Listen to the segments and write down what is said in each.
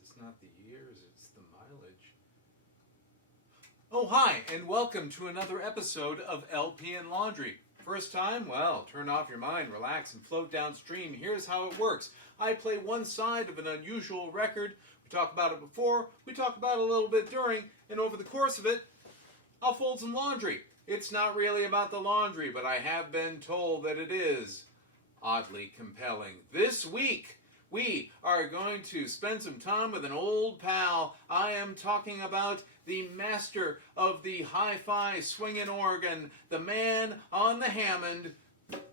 It's not the years, it's the mileage. Oh, hi, and welcome to another episode of LP and Laundry. First time? Well, turn off your mind, relax, and float downstream. Here's how it works. I play one side of an unusual record. We talk about it before, we talk about it a little bit during, and over the course of it, I'll fold some laundry. It's not really about the laundry, but I have been told that it is oddly compelling. This week, we are going to spend some time with an old pal. I am talking about the master of the hi-fi swinging organ, the man on the Hammond,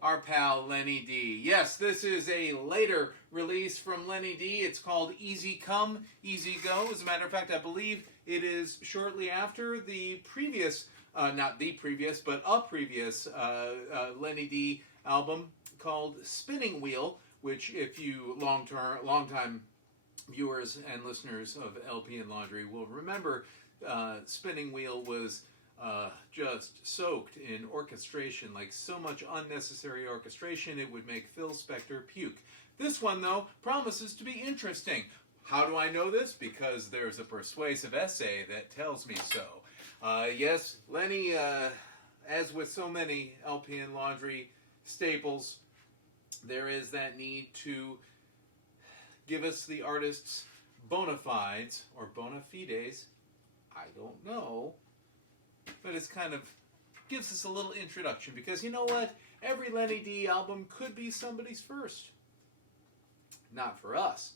our pal Lenny Dee. Yes, this is a later release from Lenny Dee. It's called Easy Come, Easy Go. As a matter of fact, I believe it is shortly after the previous, not the previous, but a previous Lenny Dee album called Spinning Wheel, which if you long-time viewers and listeners of LP and Laundry will remember, Spinning Wheel was just soaked in orchestration, like so much unnecessary orchestration it would make Phil Spector puke. This one, though, promises to be interesting. How do I know this? Because there's a persuasive essay that tells me so. Yes, Lenny, as with so many LP and Laundry staples, there is that need to give us the artist's bona fides, or bona fides, I don't know, but it's kind of gives us a little introduction, because you know what? Every Lenny Dee album could be somebody's first. Not for us,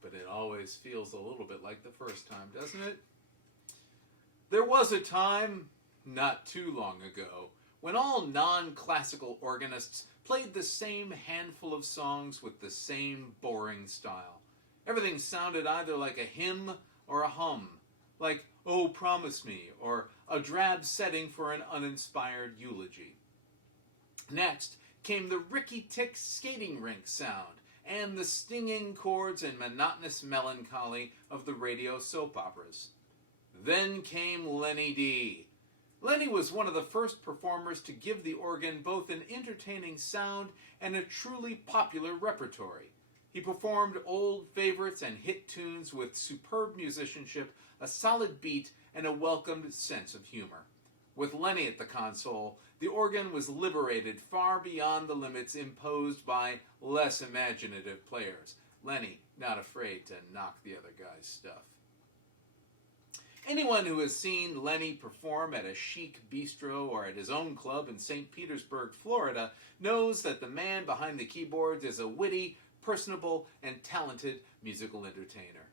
but it always feels a little bit like the first time, doesn't it? There was a time, not too long ago, when all non-classical organists played the same handful of songs with the same boring style. Everything sounded either like a hymn or a hum, like "Oh, Promise Me," or a drab setting for an uninspired eulogy. Next came the Ricky-Tick skating rink sound, and the stinging chords and monotonous melancholy of the radio soap operas. Then came Lenny Dee. Lenny was one of the first performers to give the organ both an entertaining sound and a truly popular repertory. He performed old favorites and hit tunes with superb musicianship, a solid beat, and a welcomed sense of humor. With Lenny at the console, the organ was liberated far beyond the limits imposed by less imaginative players. Lenny not afraid to knock the other guy's stuff. Anyone who has seen Lenny perform at a chic bistro or at his own club in St. Petersburg, Florida, knows that the man behind the keyboards is a witty, personable, and talented musical entertainer.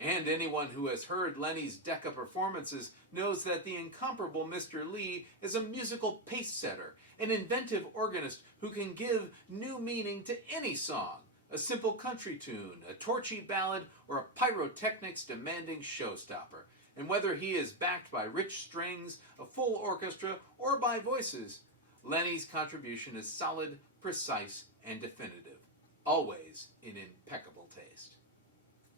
And anyone who has heard Lenny's Decca performances knows that the incomparable Mr. Lee is a musical pace-setter, an inventive organist who can give new meaning to any song, a simple country tune, a torchy ballad, or a pyrotechnics-demanding showstopper. And whether he is backed by rich strings, a full orchestra, or by voices, Lenny's contribution is solid, precise, and definitive, always in impeccable taste.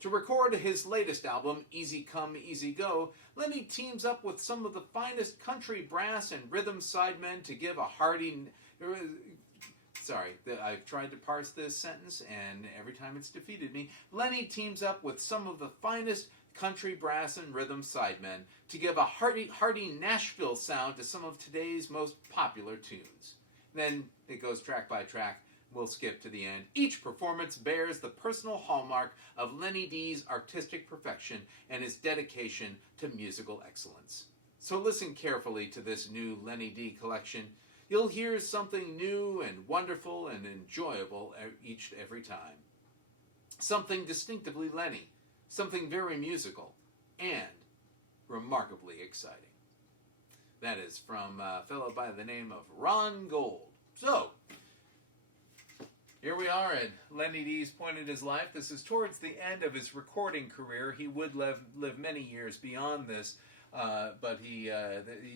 To record his latest album, Easy Come, Easy Go, Lenny teams up with some of the finest country brass and rhythm sidemen to give a hearty... I've tried to parse this sentence, and every time it's defeated me. Lenny teams up with some of the finest country brass and rhythm sidemen to give a hearty Nashville sound to some of today's most popular tunes. Then it goes track by track. We'll skip to the end. Each performance bears the personal hallmark of Lenny Dee's artistic perfection and his dedication to musical excellence. So listen carefully to this new Lenny Dee collection. You'll hear something new and wonderful and enjoyable every time. Something distinctively Lenny, something very musical, and remarkably exciting. That is from a fellow by the name of Ron Gold. So, here we are at Lenny Dee's point in his life. This is towards the end of his recording career. He would live many years beyond this, but he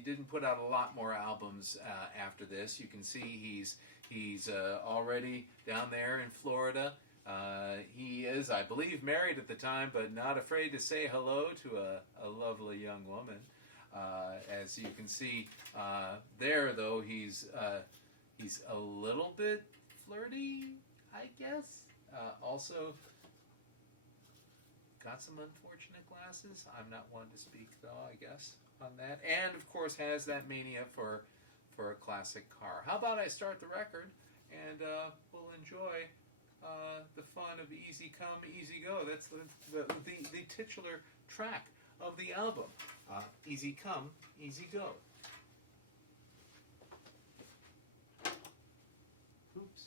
didn't put out a lot more albums after this. You can see he's already down there in Florida. He is, I believe, married at the time, but not afraid to say hello to a lovely young woman. As you can see there, though, he's a little bit flirty, I guess. Also, got some unfortunate glasses. I'm not one to speak, though, I guess, on that. And, of course, has that mania for a classic car. How about I start the record, and we'll enjoy the fun of Easy Come, Easy Go. That's the titular track of the album. Easy Come, Easy Go. Oops.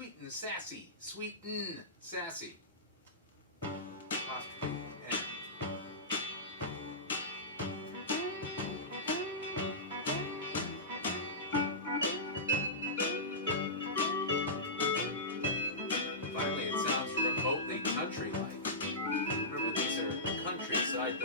sweet and sassy. Sweet and sassy. Apostrophe N. Finally, it sounds remotely country-like. Remember, these are countryside.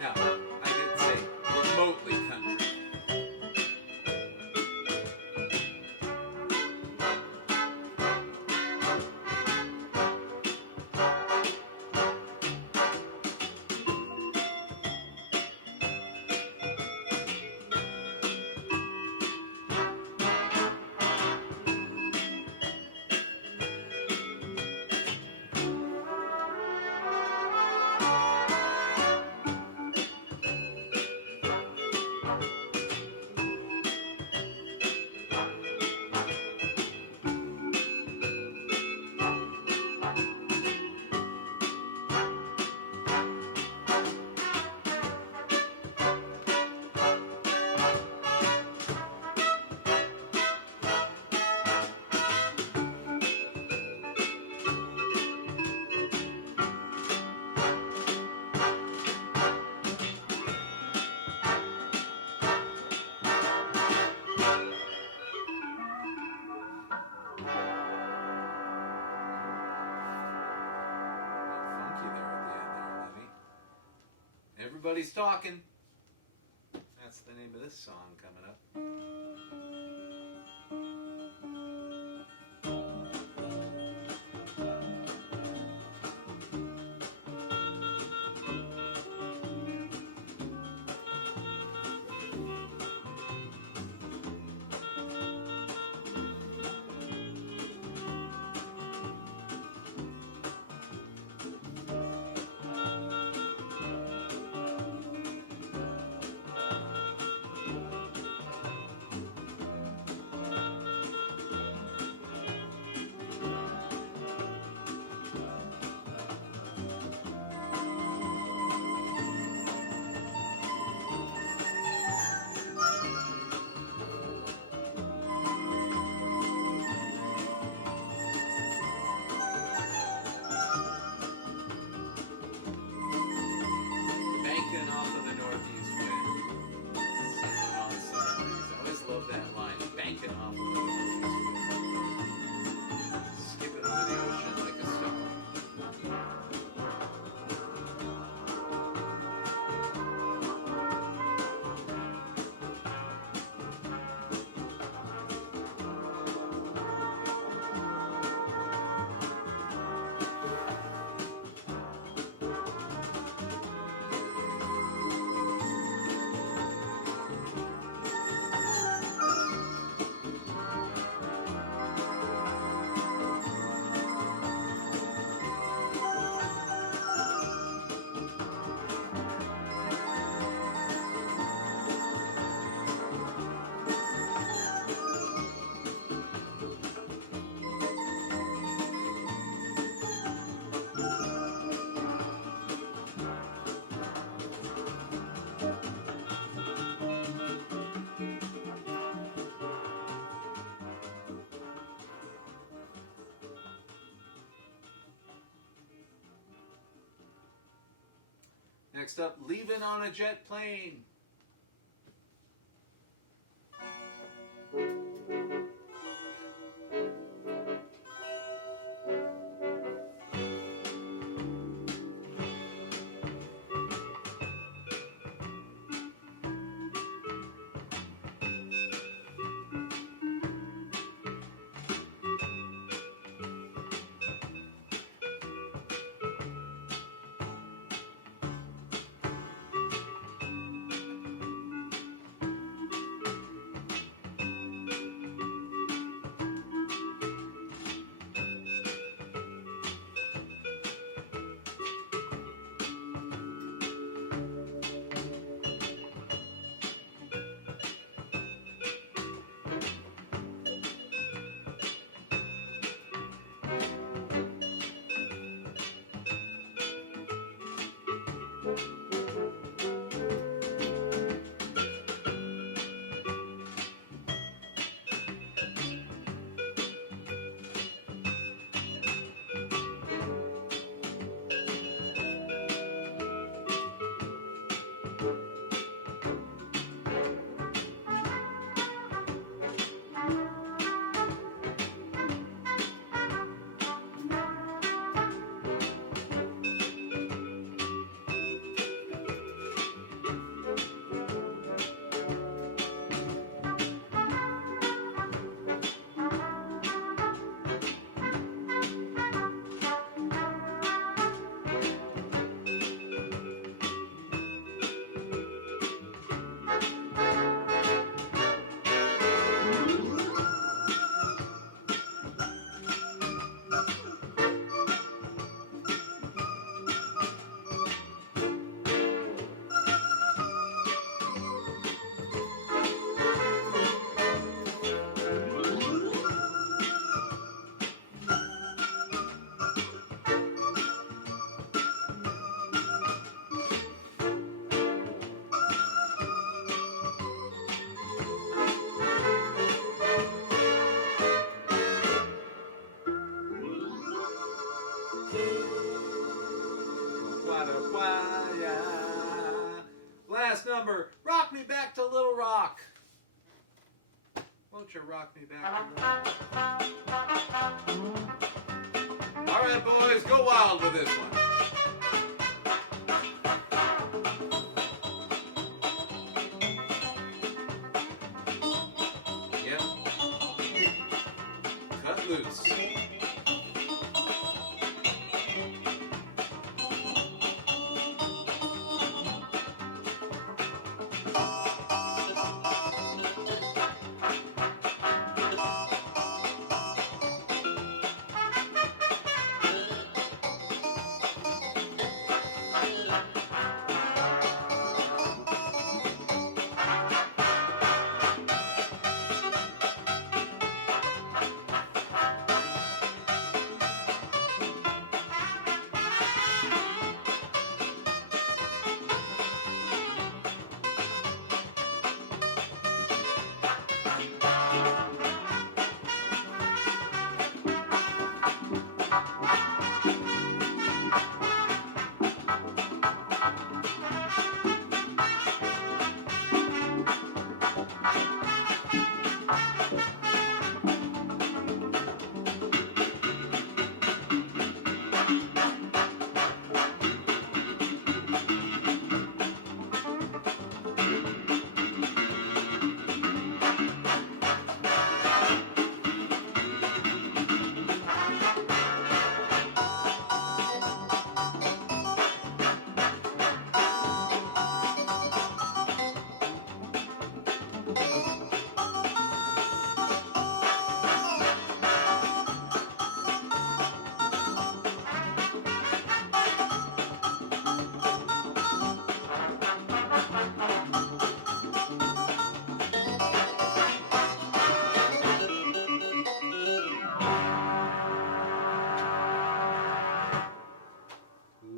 Now, I did say remotely country. Funky there at the end there, Lenny. Everybody's talking. That's the name of this song coming up. Banking off of the northeast wind, sipping on summer breeze. I always love that line. Banking off of the northeast wind, skipping over the ocean like a stone. Next up, Leaving on a Jet Plane. Won't you rock me back and roll? All right, boys, go wild with this one. Yep. Cut loose.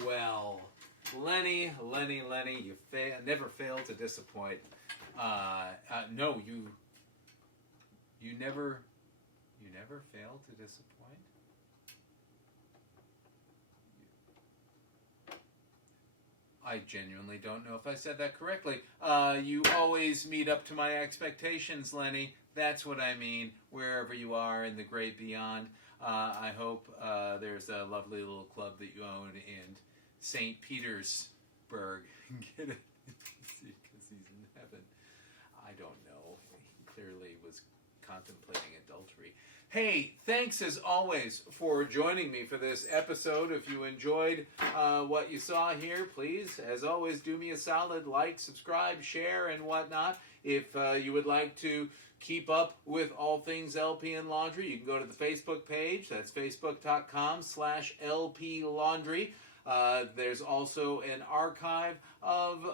Well, Lenny, you never fail to disappoint. No, you never fail to disappoint. I genuinely don't know if I said that correctly. You always meet up to my expectations, Lenny. That's what I mean, wherever you are in the great beyond. I hope there's a lovely little club that you own in St. Petersburg. Get it? Because he's in heaven. I don't know. He clearly was contemplating adultery. Hey, thanks as always for joining me for this episode. If you enjoyed what you saw here, please, as always, do me a solid, like, subscribe, share, and whatnot. If you would like to keep up with all things LP and Laundry, you can go to the Facebook page. That's facebook.com/LP Laundry. There's also an archive of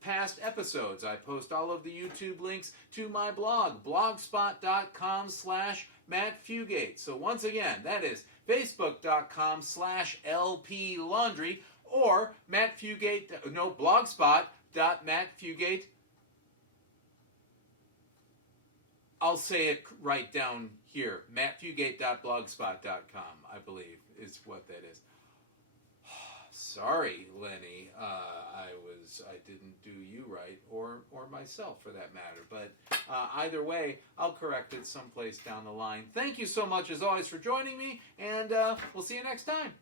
past episodes. I post all of the YouTube links to my blog, blogspot.com/Matt Fugate. So once again, that is facebook.com/LP Laundry or Matt Fugate, no, blogspot.mattfugate. I'll say it right down here. mattfugate.blogspot.com, I believe, is what that is. Sorry, Lenny. I didn't do you right, or myself for that matter. But either way, I'll correct it someplace down the line. Thank you so much, as always, for joining me, and we'll see you next time.